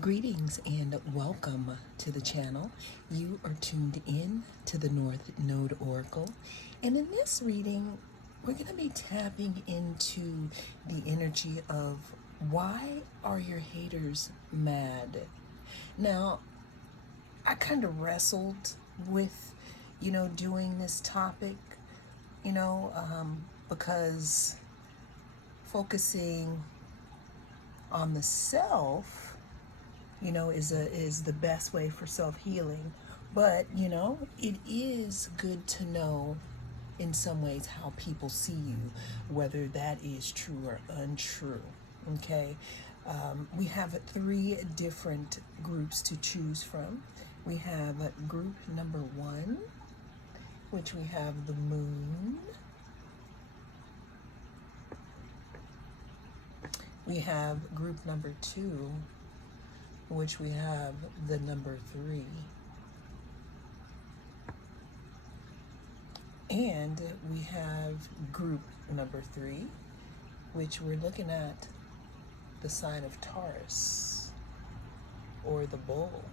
Greetings and welcome to the channel. You are tuned in to the North Node Oracle. And in this reading, we're going to be tapping into the energy of why are your haters mad? Now, I kind of wrestled with, doing this topic, because focusing on the self is the best way for self-healing. But it is good to know in some ways how people see you, whether that is true or untrue. Okay. We have three different groups to choose from. We have group number one, which we have the moon. We have group number two, which we have the number three. And we have group number three, which we're looking at the sign of Taurus, or the bull.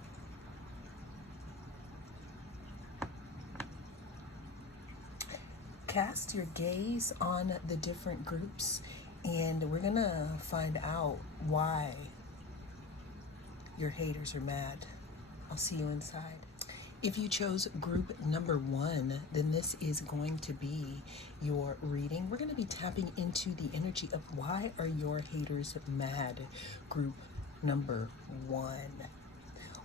Cast your gaze on the different groups, and we're gonna find out why your haters are mad. I'll see you inside. If you chose group number one, then this is going to be your reading. We're going to be tapping into the energy of why are your haters mad, group number one.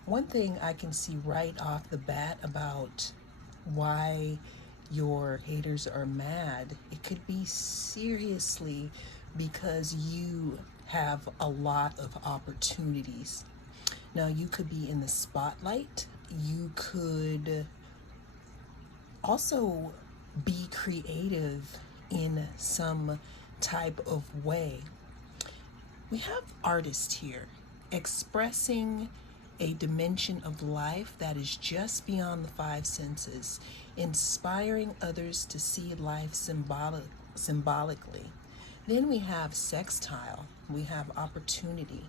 One thing I can see right off the bat about why your haters are mad, it could be seriously because you have a lot of opportunities. Now, you could be in the spotlight. You could also be creative in some type of way. We have artists here expressing a dimension of life that is just beyond the five senses, inspiring others to see life symbolically. Then we have sextile. We have opportunity.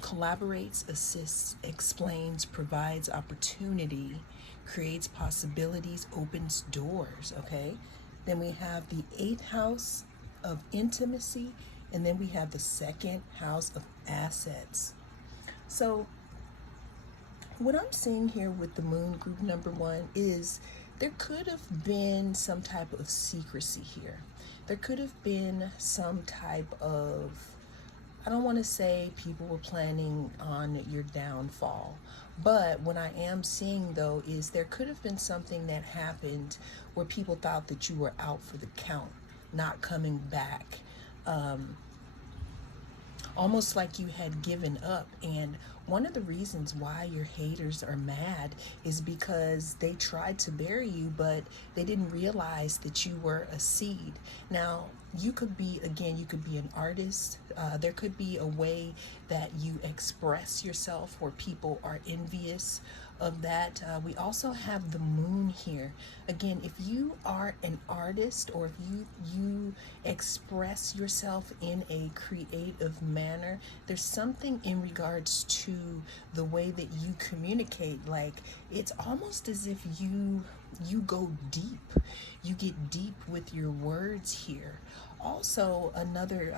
Collaborates, assists, explains, provides opportunity, creates possibilities, opens doors, okay? Then we have the 8th house of intimacy, and then we have the 2nd house of assets. So what I'm seeing here with the moon group number one is there could have been some type of secrecy here. There could have been some type of, I don't want to say people were planning on your downfall, but what I am seeing though is there could have been something that happened where people thought that you were out for the count, not coming back. Almost like you had given up. And one of the reasons why your haters are mad is because they tried to bury you, but they didn't realize that you were a seed. Now, you could be, again, you could be an artist. There could be a way that you express yourself where people are envious of that. We also have the moon here. Again, if you are an artist, or if you express yourself in a creative manner, there's something in regards to the way that you communicate. Like, it's almost as if you go deep. You get deep with your words here. Also, another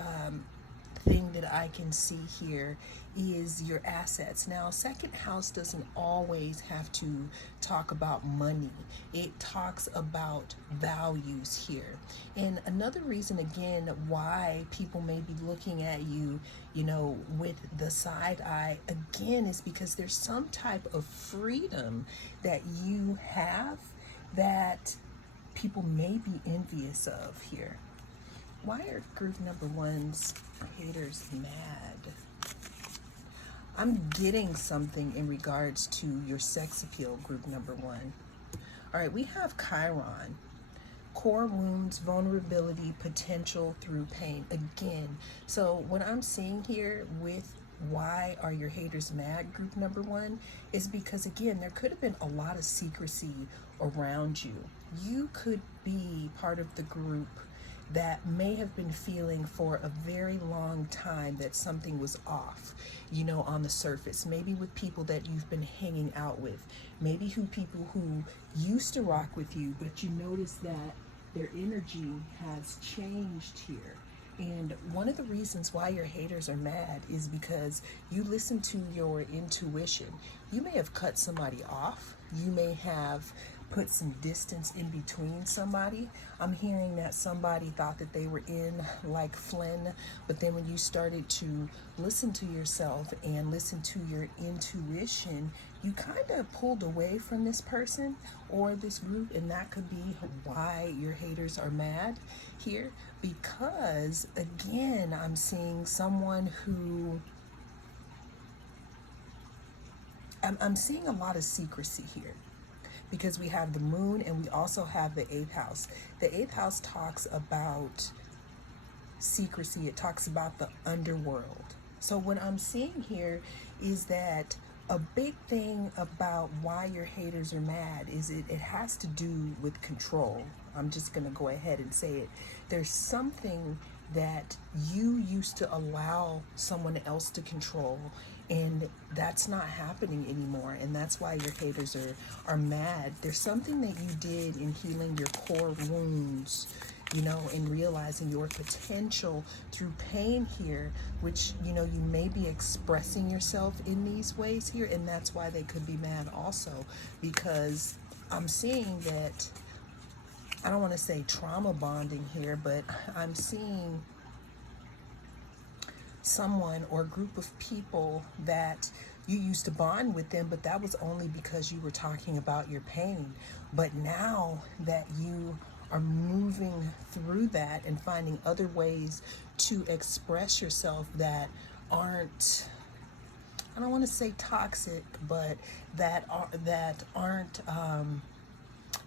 thing that I can see here is your assets. Now, 2nd house doesn't always have to talk about money. It talks about values here. And another reason, again, why people may be looking at you, with the side eye, again, is because there's some type of freedom that you have that people may be envious of here. Why are group number one's haters mad? I'm getting something in regards to your sex appeal, group number one. All right, we have Chiron. Core wounds, vulnerability, potential through pain. Again, so what I'm seeing here with why are your haters mad, group number one, is because, again, there could have been a lot of secrecy around you. You could be part of the group that may have been feeling for a very long time that something was off, on the surface. Maybe with people that you've been hanging out with, maybe people who used to rock with you, but you notice that their energy has changed here. And one of the reasons why your haters are mad is because you listen to your intuition. You may have cut somebody off. You may have put some distance in between somebody. I'm hearing that somebody thought that they were in like Flynn, but then when you started to listen to yourself and listen to your intuition, you kind of pulled away from this person or this group, and that could be why your haters are mad here. Because again, I'm seeing someone who I'm seeing a lot of secrecy here, because we have the moon and we also have the eighth house. The eighth house talks about secrecy, it talks about the underworld. So what I'm seeing here is that a big thing about why your haters are mad is it has to do with control. I'm just going to go ahead and say it. There's something that you used to allow someone else to control, and that's not happening anymore, and that's why your haters are mad. There's something that you did in healing your core wounds, and realizing your potential through pain here, which, you may be expressing yourself in these ways here, and that's why they could be mad also, because I'm seeing that, I don't want to say trauma bonding here, but I'm seeing someone or a group of people that you used to bond with them, but that was only because you were talking about your pain. But now that you are moving through that and finding other ways to express yourself that aren't, I don't want to say toxic, but that aren't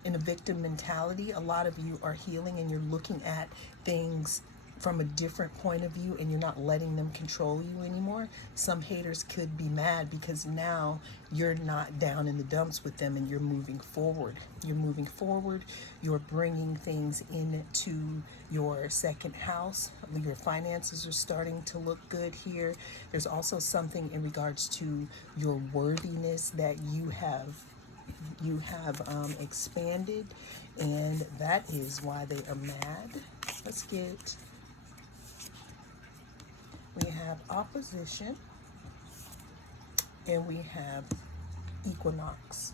in a victim mentality. A lot of you are healing and you're looking at things from a different point of view, and you're not letting them control you anymore. Some haters could be mad because now you're not down in the dumps with them and you're moving forward. You're bringing things into your second house. Your finances are starting to look good here. There's also something in regards to your worthiness that you have expanded, and that is why they are mad. We have opposition and we have equinox.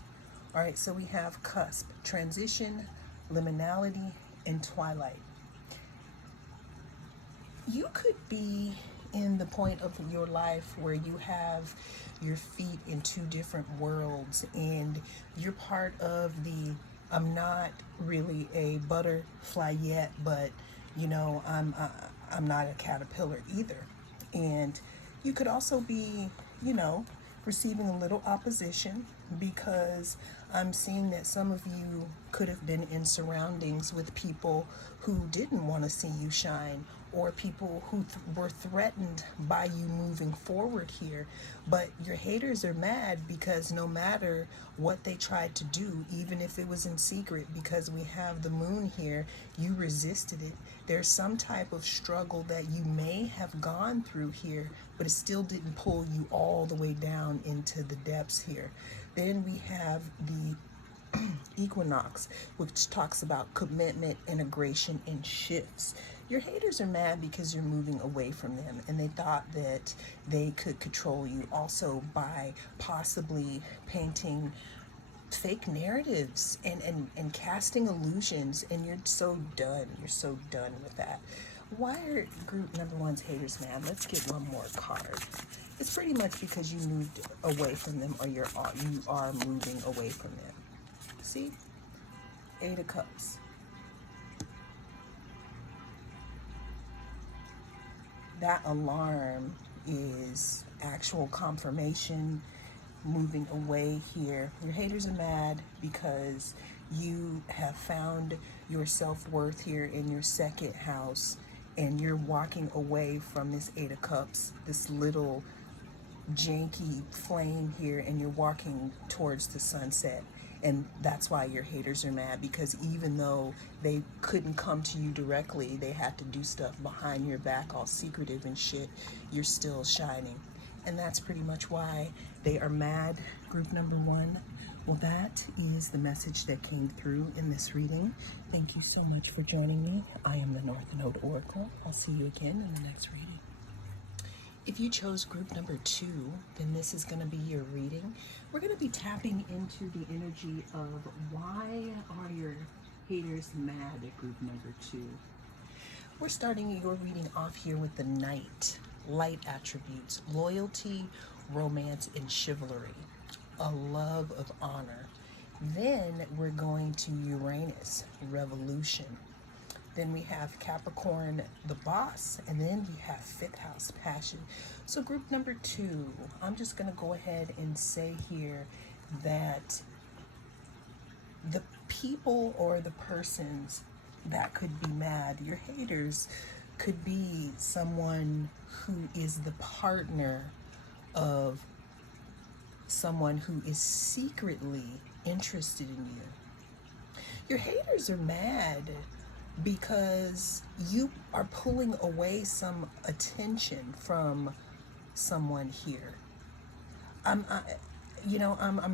All right, so we have cusp, transition, liminality, and twilight. You could be in the point of your life where you have your feet in two different worlds, and you're part of the, I'm not really a butterfly yet, but I'm not a caterpillar either. And you could also be, receiving a little opposition, because I'm seeing that some of you could have been in surroundings with people who didn't want to see you shine, or people who were threatened by you moving forward here. But your haters are mad because no matter what they tried to do, even if it was in secret, because we have the moon here, you resisted it. There's some type of struggle that you may have gone through here, but it still didn't pull you all the way down into the depths here. Then we have the equinox, which talks about commitment, integration, and shifts. Your haters are mad because you're moving away from them, and they thought that they could control you also by possibly painting fake narratives and casting illusions, and you're so done. You're so done with that. Why are group number one's haters mad? Let's get one more card. It's pretty much because you moved away from them, or you are moving away from them. See? Eight of Cups. That alarm is actual confirmation, moving away here. Your haters are mad because you have found your self-worth here in your second house, and you're walking away from this Eight of Cups, this little janky flame here, and you're walking towards the sunset. And that's why your haters are mad, because even though they couldn't come to you directly, they had to do stuff behind your back, all secretive and shit, you're still shining. And that's pretty much why they are mad, group number one. Well, that is the message that came through in this reading. Thank you so much for joining me. I am the North Node Oracle. I'll see you again in the next reading. If you chose group number two, then this is going to be your reading. We're going to be tapping into the energy of why are your haters mad at group number two. We're starting your reading off here with the Knight. Light attributes: loyalty, romance, and chivalry. A love of honor. Then we're going to Uranus, revolution. Then we have Capricorn, the boss, and then we have fifth house, passion. So group number two, I'm just going to go ahead and say here that the people or the persons that could be mad, your haters, could be someone who is the partner of someone who is secretly interested in you. Your haters are mad because you are pulling away some attention from someone here. I'm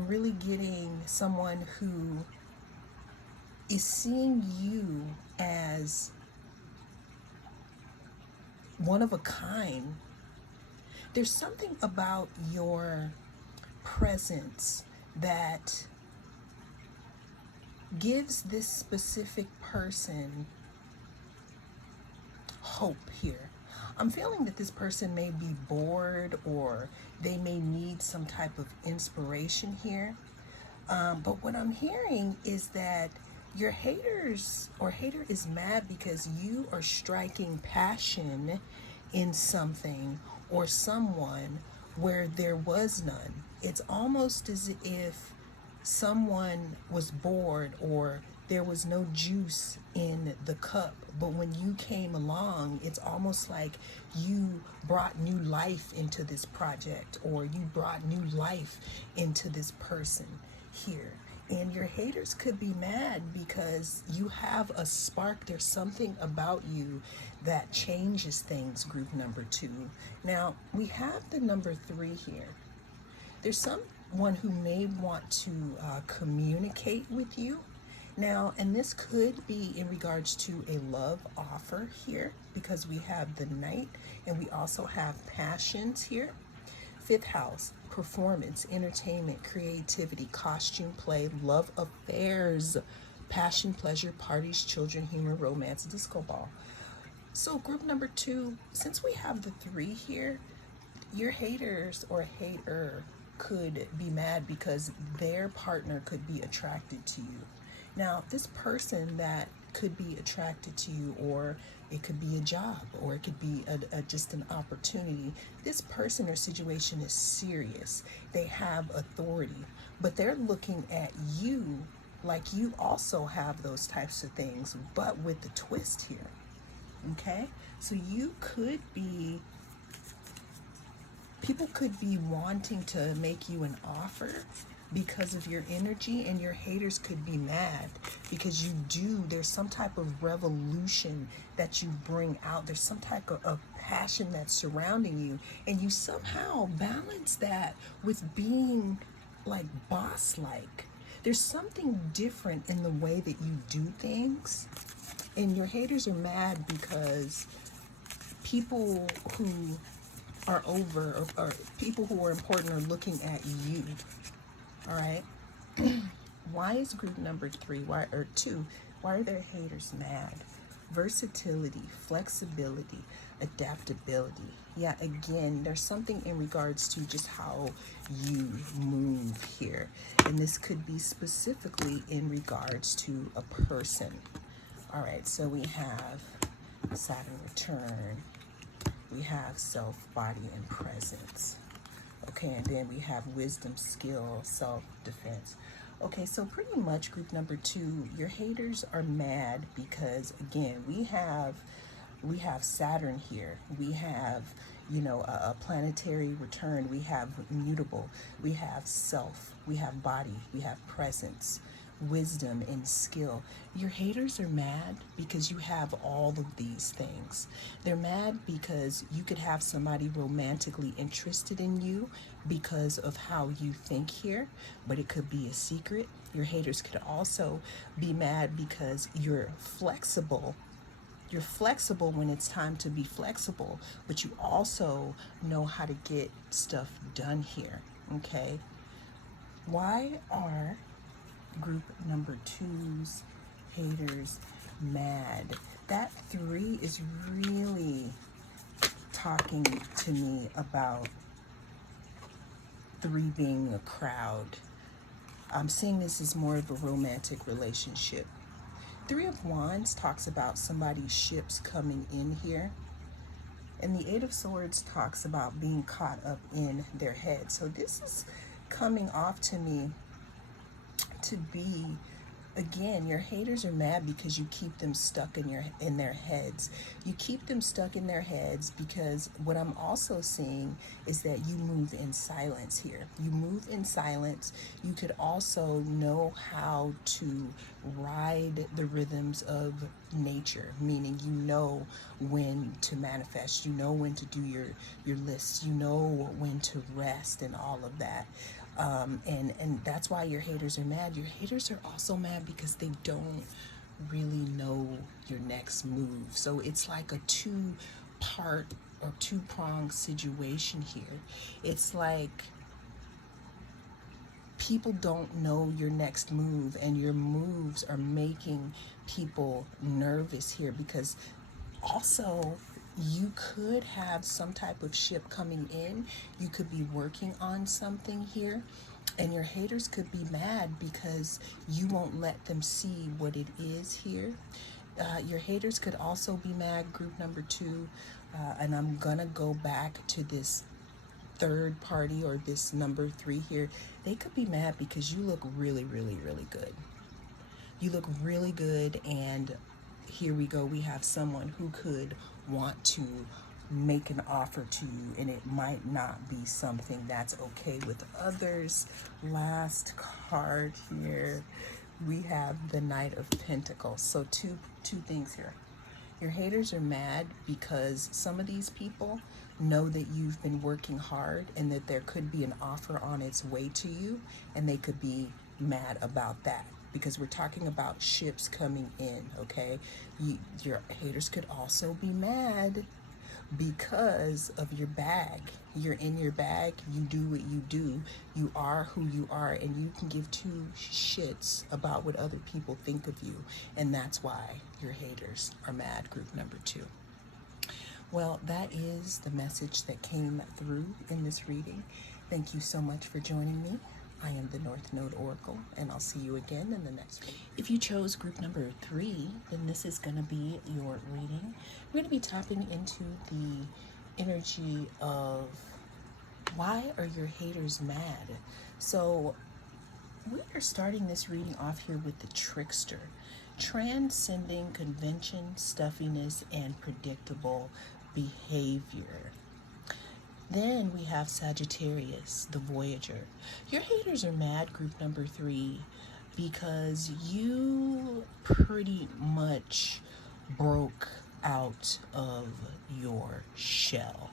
really getting someone who is seeing you as one of a kind. There's something about your presence that gives this specific person hope here. I'm feeling that this person may be bored, or they may need some type of inspiration here. But what I'm hearing is that your haters or hater is mad because you are striking passion in something or someone where there was none. It's almost as if someone was bored or there was no juice in the cup, but when you came along, it's almost like you brought new life into this project, or you brought new life into this person here. And your haters could be mad because you have a spark. There's something about you that changes things, group number two. Now, we have the number three here. There's someone who may want to communicate with you. Now, and this could be in regards to a love offer here, because we have the Knight and we also have passions here. Fifth house, performance, entertainment, creativity, costume play, love affairs, passion, pleasure, parties, children, humor, romance, disco ball. So group number two, since we have the three here, your haters or hater could be mad because their partner could be attracted to you. Now, this person that could be attracted to you, or it could be a job, or it could be just an opportunity. This person or situation is serious. They have authority, but they're looking at you like you also have those types of things, but with the twist here. Okay? So you could be, people could be wanting to make you an offer because of your energy, and your haters could be mad because there's some type of revolution that you bring out. There's some type of passion that's surrounding you, and you somehow balance that with being like boss-like. There's something different in the way that you do things, and your haters are mad because people who are over, or people who are important, are looking at you. All right. Why is group number three, why are their haters mad? Versatility, flexibility, adaptability. Yeah, again, there's something in regards to just how you move here. And this could be specifically in regards to a person. All right, so we have Saturn return. We have self, body, and presence. Okay, and then we have wisdom, skill, self-defense. Okay, so pretty much group number two, your haters are mad because, again, we have Saturn here. We have, a planetary return. We have mutable, we have self, we have body, we have presence, wisdom, and skill. Your haters are mad because you have all of these things. They're mad because you could have somebody romantically interested in you because of how you think here, but it could be a secret. Your haters could also be mad because you're flexible when it's time to be flexible, but you also know how to get stuff done here. Okay? Why are group number two's haters mad? That three is really talking to me about three being a crowd. I'm seeing this as more of a romantic relationship. Three of Wands talks about somebody's ships coming in here. And the Eight of Swords talks about being caught up in their head. So this is coming off to me to be, again, your haters are mad because you keep them stuck in their heads. You keep them stuck in their heads because what I'm also seeing is that you move in silence here. You move in silence. You could also know how to ride the rhythms of nature, meaning you know when to manifest, you know when to do your lists, you know when to rest and all of that. And that's why your haters are mad. Your haters are also mad because they don't really know your next move. So it's like a two-part or two-pronged situation here. It's like people don't know your next move, and your moves are making people nervous here because also you could have some type of ship coming in. You could be working on something here, and your haters could be mad because you won't let them see what it is here. Your haters could also be mad, group number two, and I'm gonna go back to this third party or this number three here. They could be mad because you look really, really, really good. You look really good, and here we go. We have someone who could want to make an offer to you, and it might not be something that's okay with others. Last card here, we have the Knight of Pentacles. So two things here. Your haters are mad because some of these people know that you've been working hard and that there could be an offer on its way to you, and they could be mad about that because we're talking about ships coming in, okay? Your haters could also be mad because of your bag. You're in your bag, you do what you do, you are who you are, and you can give two shits about what other people think of you. And that's why your haters are mad, group number two. Well, that is the message that came through in this reading. Thank you so much for joining me. I am the North Node Oracle, and I'll see you again in the next one. If you chose group number three, then this is going to be your reading. We're going to be tapping into the energy of why are your haters mad? So we are starting this reading off here with the Trickster, transcending convention, stuffiness, and predictable behavior. Then we have Sagittarius, the Voyager. Your haters are mad, group number three, because you pretty much broke out of your shell.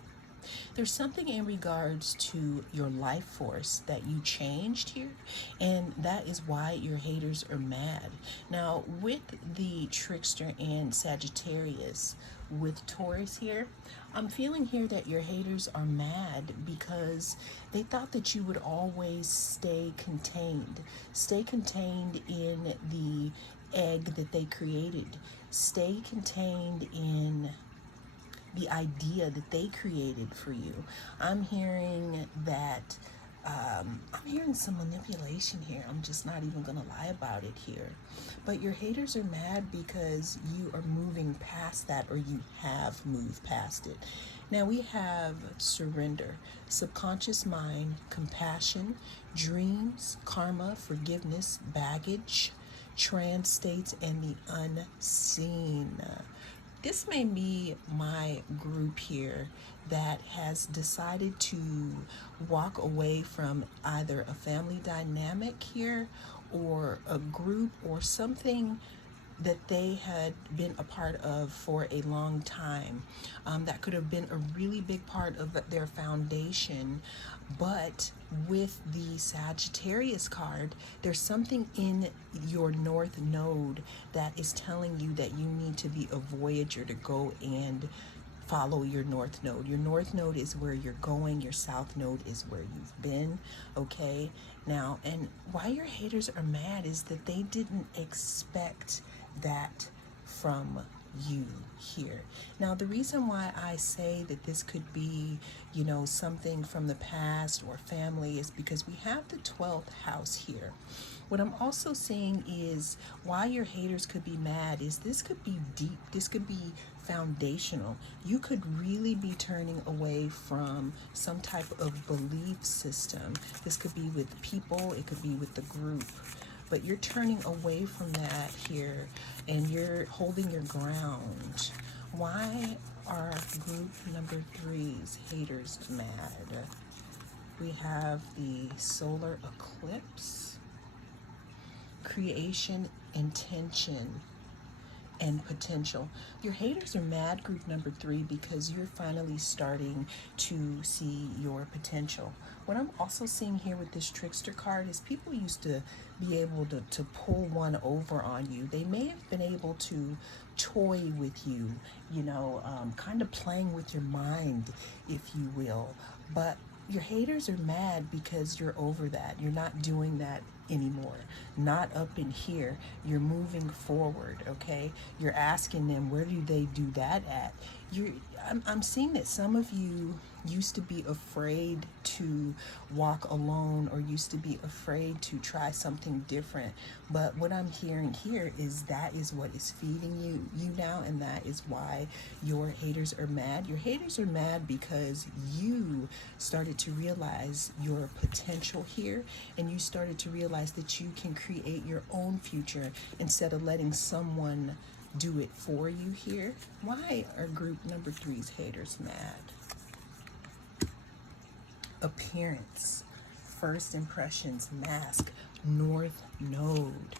There's something in regards to your life force that you changed here, and that is why your haters are mad. Now, with the Trickster and Sagittarius, with Taurus here, I'm feeling here that your haters are mad because they thought that you would always stay contained in the egg that they created, stay contained in the idea that they created for you. I'm hearing that I'm hearing some manipulation here. I'm just not even gonna lie about it here. But your haters are mad because you are moving past that, or you have moved past it. Now we have surrender, subconscious mind, compassion, dreams, karma, forgiveness, baggage, trance states, and the unseen. This may be my group here that has decided to walk away from either a family dynamic here or a group or something that they had been a part of for a long time. That could have been a really big part of their foundation. But with the Sagittarius card, there's something in your North Node that is telling you that you need to be a Voyager to go and follow your North Node. Your North Node is where you're going, your South Node is where you've been, okay? Now, and why your haters are mad is that they didn't expect that from you here. Now, the reason why I say that this could be, something from the past or family is because we have the 12th house here. What I'm also seeing is why your haters could be mad is this could be deep, this could be foundational. You could really be turning away from some type of belief system. This could be with people, it could be with the group, but you're turning away from that here and you're holding your ground. Why are group number 3's haters mad? We have the solar eclipse, creation, intention, and potential. Your haters are mad, group number 3, because you're finally starting to see your potential. What I'm also seeing here with this trickster card is people used to be able to pull one over on you. They may have been able to toy with you, kind of playing with your mind, if you will. But your haters are mad because you're over that. You're not doing that anymore. Not up in here. You're moving forward, okay? You're asking them, where do they do that at? I'm seeing that some of you used to be afraid to walk alone or used to be afraid to try something different. But what I'm hearing here is that is what is feeding you now, and that is why your haters are mad. Your haters are mad because you started to realize your potential here, and you started to realize that you can create your own future instead of letting someone do it for you here. Why are group number 3's haters mad? Appearance, first impressions, mask, North Node,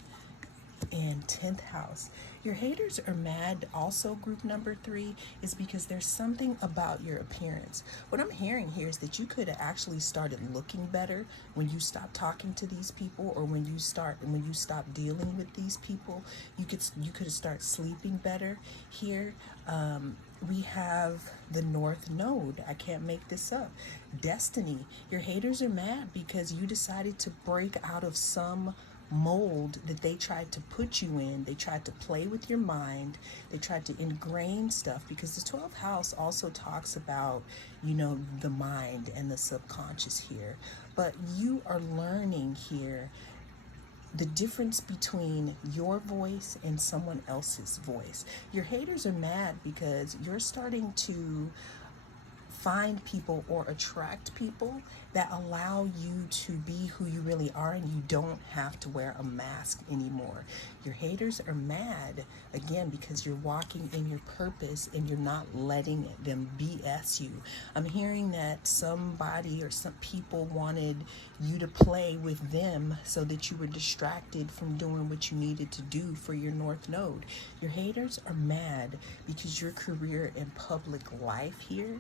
and 10th house. Your haters are mad also, group number 3, is because there's something about your appearance. What I'm hearing here is that you could have actually started looking better when you stop talking to these people, or when you stop dealing with these people. You could start sleeping better here. We have the North Node. I can't make this up. Destiny. Your haters are mad because you decided to break out of some mold that they tried to put you in. They tried to play with your mind. They tried to ingrain stuff, because the 12th house also talks about, the mind and the subconscious here. But you are learning here the difference between your voice and someone else's voice. Your haters are mad because you're starting to find people or attract people that allow you to be who you really are, and you don't have to wear a mask anymore. Your haters are mad again because you're walking in your purpose and you're not letting them BS you. I'm hearing that somebody or some people wanted you to play with them so that you were distracted from doing what you needed to do for your North Node. Your haters are mad because your career and public life here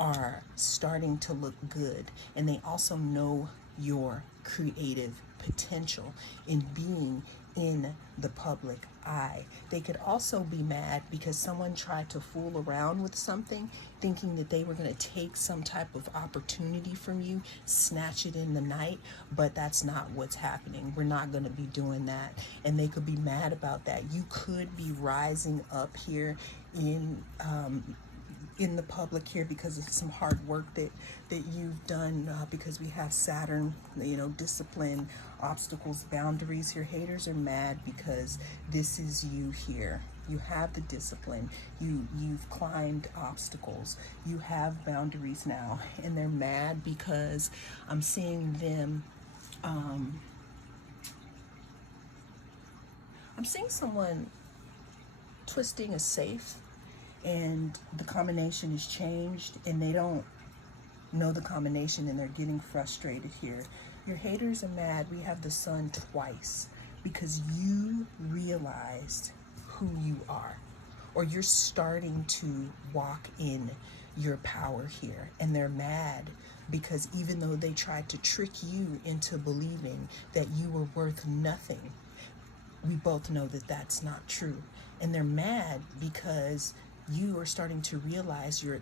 are starting to look good, and they also know your creative potential in being in the public eye. They could also be mad because someone tried to fool around with something, thinking that they were going to take some type of opportunity from you, snatch it in the night, but that's not what's happening. We're not going to be doing that, and they could be mad about that. You could be rising up here in the public here because of some hard work that you've done, because we have Saturn, discipline, obstacles, boundaries. Your haters are mad because this is you here. You have the discipline. You've climbed obstacles. You have boundaries now, and they're mad because I'm seeing them. I'm seeing someone twisting a safe and the combination is changed, and they don't know the combination, and they're getting frustrated here. Your haters are mad. We have the sun twice because you realized who you are, or you're starting to walk in your power here, and they're mad because even though they tried to trick you into believing that you were worth nothing, we both know that that's not true. And they're mad because you are starting to realize your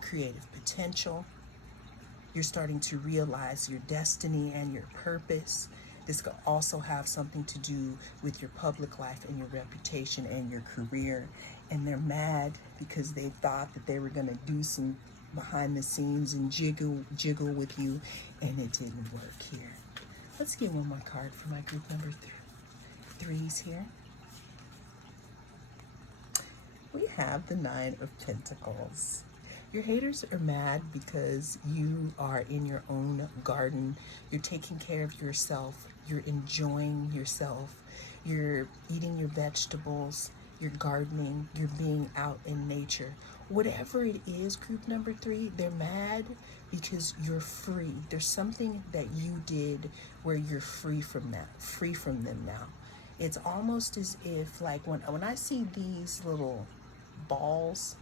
creative potential. You're starting to realize your destiny and your purpose. This could also have something to do with your public life and your reputation and your career. And they're mad because they thought that they were going to do some behind the scenes and jiggle with you, and it didn't work here. Let's get one more card for my group number threes here. We have the Nine of Pentacles. Your haters are mad because you are in your own garden. You're taking care of yourself. You're enjoying yourself. You're eating your vegetables. You're gardening. You're being out in nature. Whatever it is, group number three, they're mad because you're free. There's something that you did where you're free from that, free from them now. It's almost as if, like, when I see these little balls,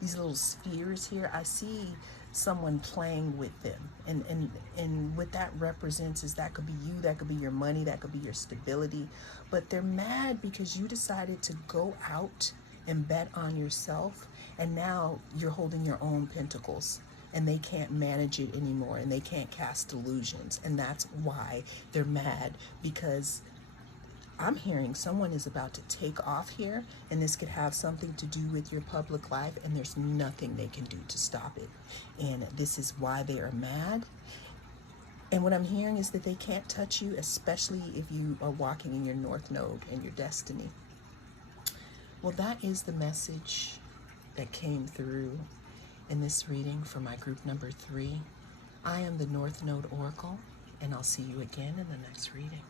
these little spheres here, I see someone playing with them, and what that represents is that could be you, that could be your money, that could be your stability. But they're mad because you decided to go out and bet on yourself, and now you're holding your own pentacles, and they can't manage it anymore, and they can't cast illusions. And that's why they're mad, because I'm hearing someone is about to take off here, and this could have something to do with your public life, and there's nothing they can do to stop it. And this is why they are mad. And what I'm hearing is that they can't touch you, especially if you are walking in your North Node and your destiny. Well, that is the message that came through in this reading for my group number three. I am the North Node Oracle, and I'll see you again in the next reading.